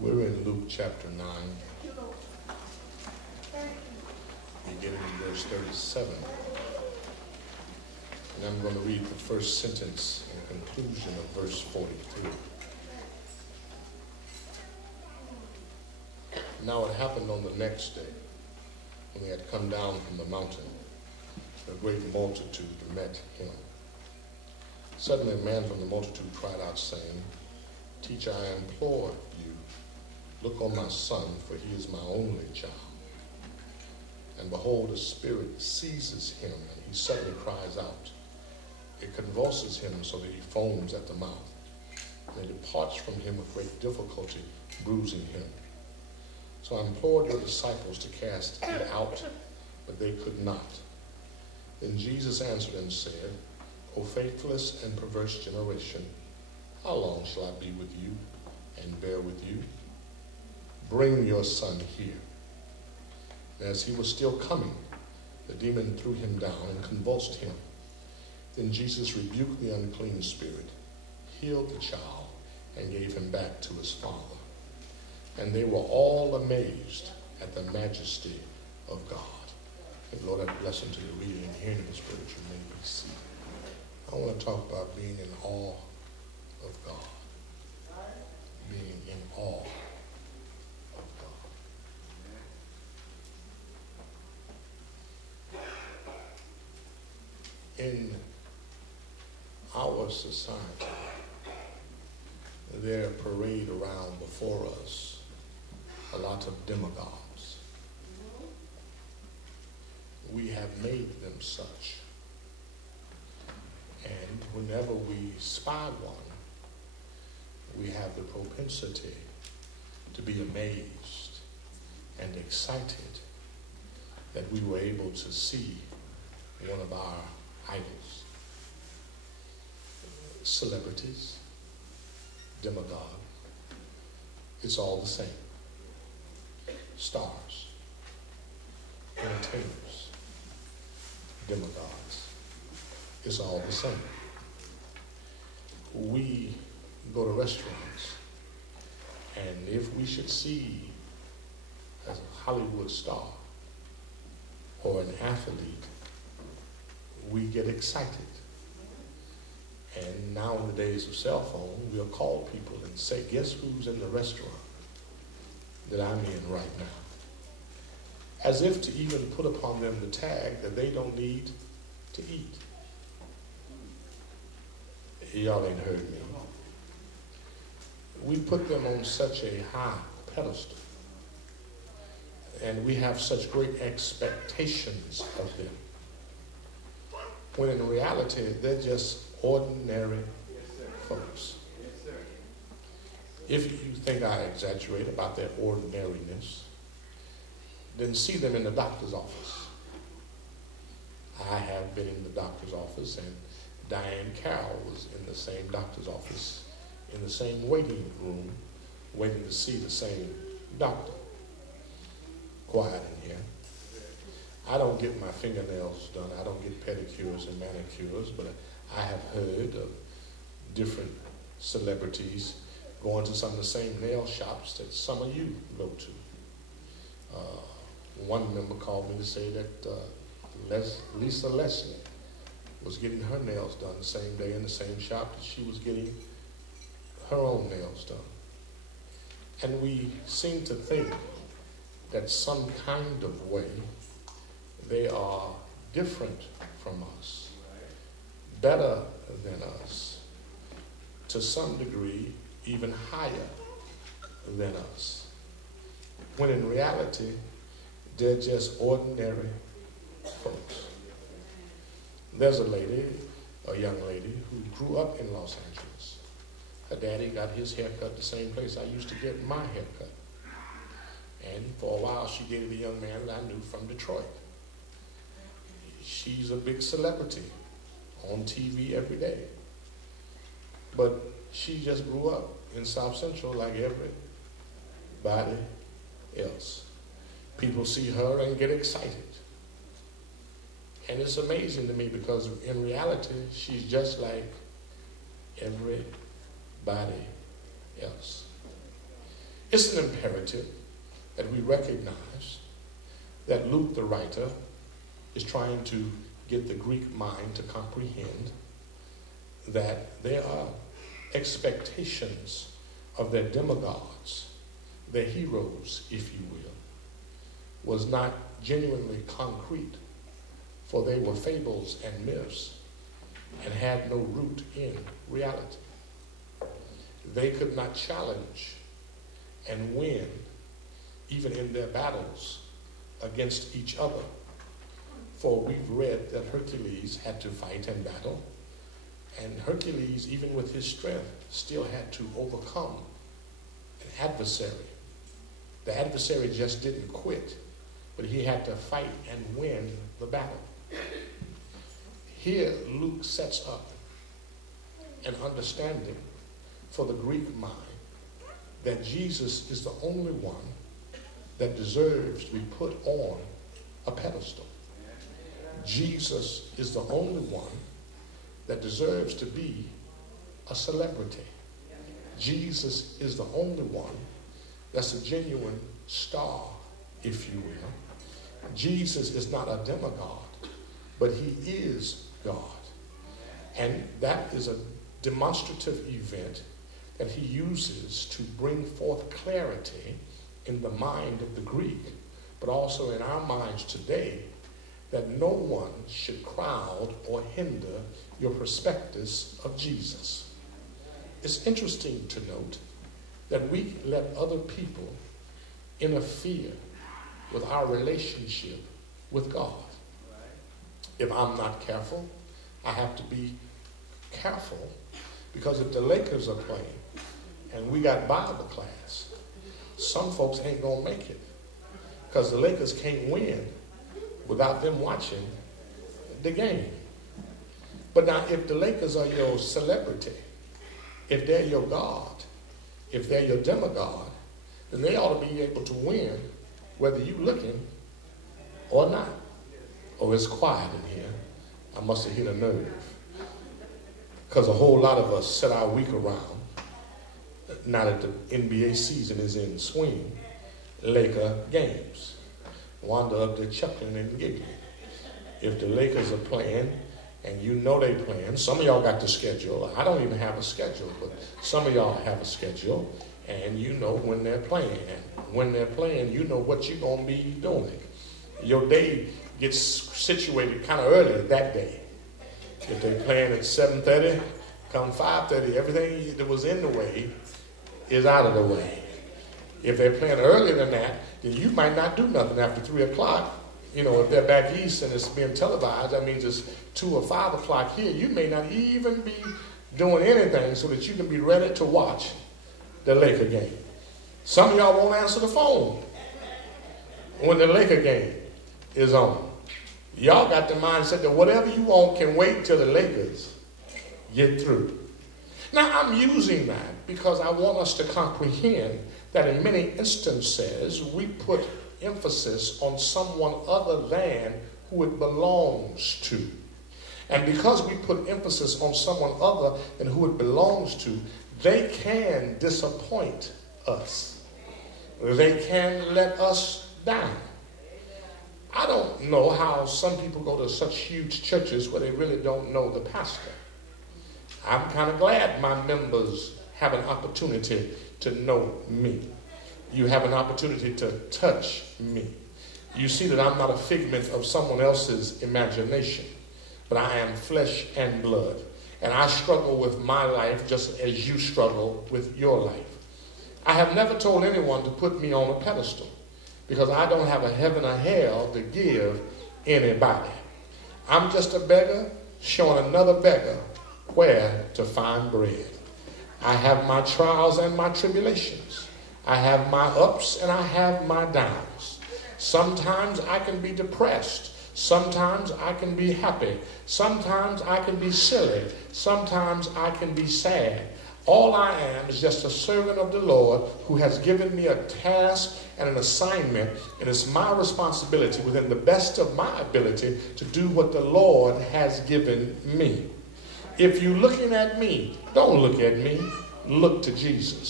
We're in Luke chapter 9, beginning in verse 37. And I'm going to read the first sentence and conclusion of verse 43. Now it happened on the next day, when they had come down from the mountain, a great multitude met him. Suddenly a man from the multitude cried out, saying, Teacher, I implore you, look on my son, for he is my only child. And behold, a spirit seizes him, and he suddenly cries out. It convulses him so that he foams at the mouth, and it departs from him with great difficulty, bruising him. So I implored your disciples to cast it out, but they could not. Then Jesus answered and said, O faithless and perverse generation, how long shall I be with you and bear with you? Bring your son here. And as he was still coming, the demon threw him down and convulsed him. Then Jesus rebuked the unclean spirit, healed the child, and gave him back to his father. And they were all amazed at the majesty of God. And Lord, I bless him to the reading and hearing of his word. You may be seated. I want to talk about being in awe of God. Being in awe of God. In our society, there parade around before us a lot of demagogues. We have made them such. And whenever we spy one, we have the propensity to be amazed and excited that we were able to see one of our idols. Celebrities, demagogue, it's all the same. Stars, entertainers, demagogues, it's all the same. We go to restaurants, and if we should see a Hollywood star or an athlete, we get excited. And now in the days of cell phone, we'll call people and say, guess who's in the restaurant that I'm in right now? As if to even put upon them the tag that they don't need to eat. Y'all ain't heard me. We put them on such a high pedestal, and we have such great expectations of them, when in reality they're just ordinary folks. If you think I exaggerate about their ordinariness, then see them in the doctor's office. I have been in the doctor's office, and Diane Carroll was in the same doctor's office, in the same waiting room, waiting to see the same doctor. Quiet in here. I don't get my fingernails done. I don't get pedicures and manicures, but I have heard of different celebrities going to some of the same nail shops that some of you go to. One member called me to say that Lisa Leslie was getting her nails done the same day in the same shop that she was getting her own nails done. And we seem to think that some kind of way they are different from us, better than us, to some degree even higher than us, when in reality they're just ordinary folks. There's a young lady who grew up in Los Angeles. Her daddy got his haircut the same place I used to get my haircut. And for a while she dated a young man that I knew from Detroit. She's a big celebrity on TV every day. But she just grew up in South Central like everybody else. People see her and get excited. And it's amazing to me because in reality, she's just like everybody else. It's an imperative that we recognize that Luke, the writer, is trying to get the Greek mind to comprehend that there are expectations of their demigods, their heroes, if you will, was not genuinely concrete, for they were fables and myths and had no root in reality. They could not challenge and win, even in their battles against each other. For we've read that Hercules had to fight and battle, and Hercules, even with his strength, still had to overcome an adversary. The adversary just didn't quit, but he had to fight and win the battle. Here, Luke sets up an understanding for the Greek mind that Jesus is the only one that deserves to be put on a pedestal. Jesus is the only one that deserves to be a celebrity. Jesus is the only one that's a genuine star, if you will. Jesus is not a demigod, but he is God. And that is a demonstrative event that he uses to bring forth clarity in the mind of the Greek, but also in our minds today, that no one should crowd or hinder your perspectives of Jesus. It's interesting to note that we let other people interfere with our relationship with God. If I'm not careful, I have to be careful, because if the Lakers are playing and we got Bible class, some folks ain't gonna make it, because the Lakers can't win without them watching the game. But now, if the Lakers are your celebrity, if they're your God, if they're your demigod, then they ought to be able to win whether you're looking or not. Oh, it's quiet in here. I must have hit a nerve. Because a whole lot of us set our week around, now that the NBA season is in swing, Laker games. Wanda up there chuckling and giggling. If the Lakers are playing, and you know they playing, some of y'all got the schedule. I don't even have a schedule, but some of y'all have a schedule, and you know when they're playing. And when they're playing, you know what you're going to be doing. Your day gets situated kind of early that day. If they're playing at 7:30, come 5:30, everything that was in the way is out of the way. If they're playing earlier than that, then you might not do nothing after 3 o'clock. You know, if they're back east and it's being televised, that means it's 2 or 5 o'clock here. You may not even be doing anything so that you can be ready to watch the Laker game. Some of y'all won't answer the phone when the Laker game is on. Y'all got the mindset that whatever you want can wait till the Lakers get through. Now, I'm using that because I want us to comprehend that in many instances we put emphasis on someone other than who it belongs to. And because we put emphasis on someone other than who it belongs to, they can disappoint us. They can let us down. I don't know how some people go to such huge churches where they really don't know the pastor. I'm kind of glad my members have an opportunity to know me. You have an opportunity to touch me. You see that I'm not a figment of someone else's imagination, but I am flesh and blood. And I struggle with my life just as you struggle with your life. I have never told anyone to put me on a pedestal, because I don't have a heaven or hell to give anybody. I'm just a beggar showing another beggar where to find bread. I have my trials and my tribulations. I have my ups and I have my downs. Sometimes I can be depressed. Sometimes I can be happy. Sometimes I can be silly. Sometimes I can be sad. All I am is just a servant of the Lord who has given me a task and an assignment, and it's my responsibility within the best of my ability to do what the Lord has given me. If you're looking at me, don't look at me. Look to Jesus.